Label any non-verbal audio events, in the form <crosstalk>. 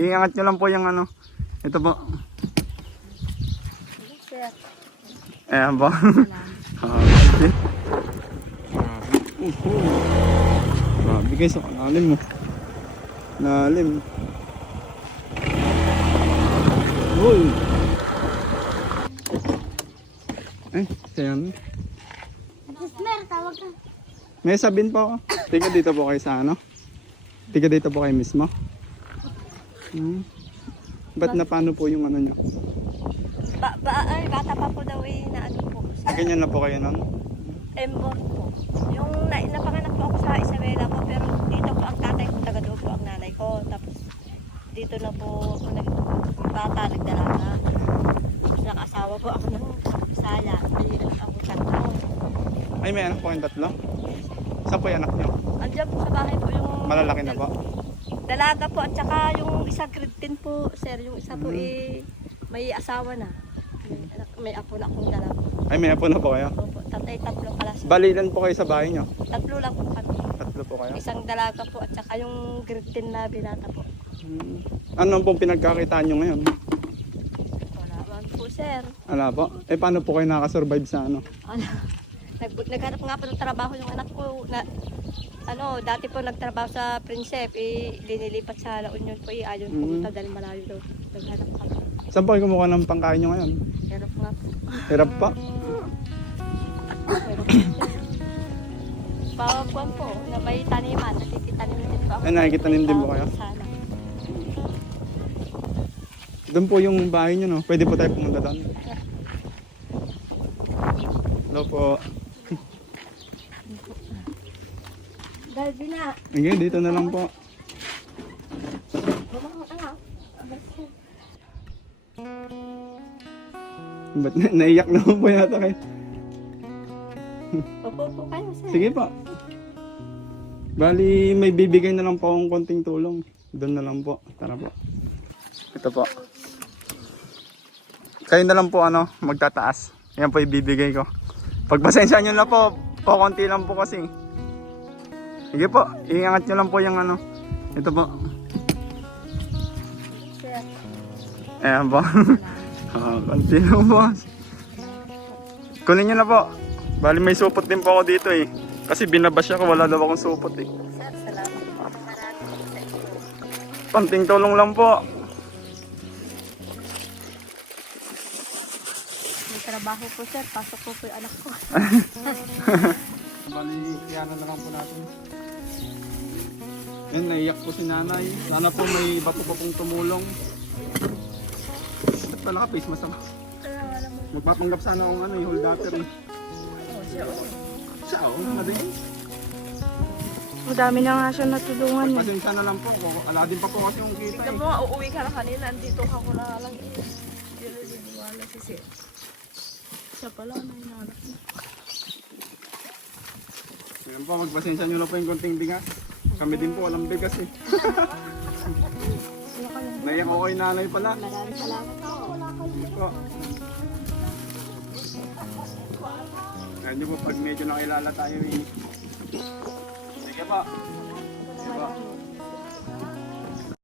iangat nyo lang po yung ano. Ito po. Ayan po. salamat. <laughs> Okay. Grabe guys, ang lalim mo. Lalim. Uy. Eh, sayan. Mer, tawag ka. May sabihin po ako. Tiga dito po kayo sa ano? Tiga dito po kayo mismo? Hmm. Ba't na paano po yung ano nyo? Ba, ba, ay, bata pa po daw eh, na ano po. Sa Ganyan na po kayo nun? Embor po. Yung na, napanganak po ako sa Isabela po, pero dito po ang tatay ko, taga doon po ang nanay ko. Tapos dito na po ako nag, bata, nagdalaga. Nakasawa po ako ng Bisaya. May anak ako tatlo. Ay, may anak po kayong tatlo? Saan po yung anak nyo? Andiyan po sa bahay po yung... Malalaki na po? Dalaga po at saka yung isa grade 10 po, sir. Yung isa po Mm. eh, may asawa na. May, anak, may apo na akong dalawa. Ay, may apo na po kayo? Opo, tatay tatlo kalas. Balilan po kayo sa bahay nyo? Tatlo lang po kami. Tatlo po kayo? Isang dalaga po at saka yung grade 10 na binata po. Hmm. Ano pong pinagkakitaan nyo ngayon? Wala man po, sir. Ala po? Eh, paano po kayo nakasurvive sa ano? Ano, nag, naghanap nga po ng trabaho yung anak ko. Na, ano, dati po nagtrabaho sa Prinsep, eh, linilipat sa La Union po, eh, ayon Mm. pumunta dahil malayo daw. Naghanap ka. Saan po kayo kumuha ng pangkain nyo ngayon? Pero nga po. Hirap pa? Pero, Pawagwan po, na may taniman, nakikitanim din po ako. Ay, nakikitanim din po kayo? Sana. Doon po yung bahay nyo, no? Pwede po tayo pumunta doon. Hello po. Dahil bina, Okay, dito na lang po. Ba't na- naiyak naman po yata kayo? Opo po kayo, sir. Sige po. Bali, may bibigay na lang po akong konting tulong. Doon na lang po. Tara po. Ito po. Kayo na lang po ano, magtataas. Yan po ibibigay ko. Pagpasensya nyo na po, kukunti lang po kasi. Sige po, iangat nyo lang po yung ano. Ito po. Ayan po. <laughs> Ah, konti lang po. Kunin nyo na po. Bali may supot din po ako dito eh. Kasi binabasya ko, wala daw akong supot eh. Sir, salamat po. Po. Panting tulong lang po. Trabaho po, sir. Pasok po po yung anak ko. Bali, iyanan na lang po natin. Yan, naiyak po si nanay. Sana po may iba po pa pong tumulong. Ba't pala ka face naman. Magpapanggap sana akong ano, yung holdater eh. Oh, sir. oh. Siya, oh, ano din. Madami na nga siya natulungan eh. Pasensya na lang po. Ala din pa po kasi yung kita Tignan eh. mo uuwi ka na kanina. Andito ka ko na lang. eh. Yun na din, wala si sir. Siya pala, ano yung anak niya. Yan po, magpasensya nyo lang po yung konting bigas. Kami din po, walang bigas eh. <laughs> Naiyak ako kay nanay pala. Maraming salamat po. Po. Kaya hindi po, pag medyo nakilala tayo eh. Sige po. Sige po.